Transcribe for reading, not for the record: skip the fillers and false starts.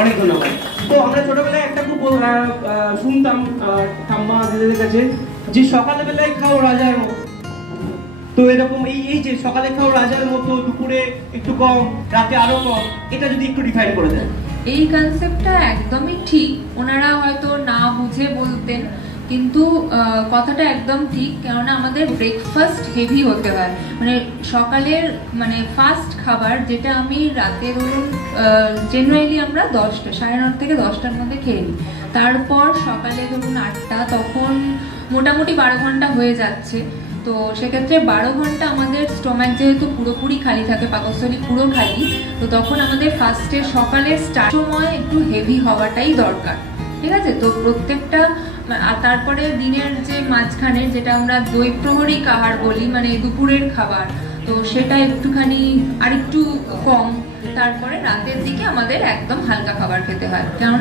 অনেক ধন্যবাদ। তো আমরা ছোটবেলায় একটা খুব শুনতাম ঠাম্মা দিদিদের কাছে যে সকালে বেলায় খাও রাজার মতো। তো এরকম এই যে সকালে খাও রাজার মতো, দুপুরে একটু কম, রাতে আরো কম, এটা যদি একটু ডিফাইন করে দেন। এই কনসেপ্টটা একদমই ঠিক, ওনারা হয়তো না বুঝে বলতেন, কিন্তু কথাটা একদম ঠিক। কেননা আমাদের ব্রেকফাস্ট হেভি হতে হয়, মানে সকালের মানে ফাস্ট খাবার, যেটা আমি রাতে ধরুন জেনারেলি আমরা 10টা, 9:30 থেকে 10টার মধ্যে খেয়ে নিই। তারপর সকালে ধরুন 8টা, তখন মোটামুটি 12 ঘন্টা হয়ে যাচ্ছে। তো সেক্ষেত্রে 12 ঘন্টা আমাদের স্টোমাক যেহেতু পুরোপুরি খালি থাকে, পাকস্থলী পুরো খালি, তো তখন আমাদের ফার্স্টে সকালের স্টার্ট সময় একটু হেভি হওয়াটাই দরকার, ঠিক আছে? তো প্রত্যেকটা, আর তারপরে দিনের যে মাঝখানে যেটা আমরা দ্বৈপ্রহরিক আহার বলি, মানে দুপুরের খাবার, তো সেটা একটুখানি আরেকটু কম। তারপরে রাতের দিকে আমাদের একদম হালকা খাবার খেতে হয়, কারণ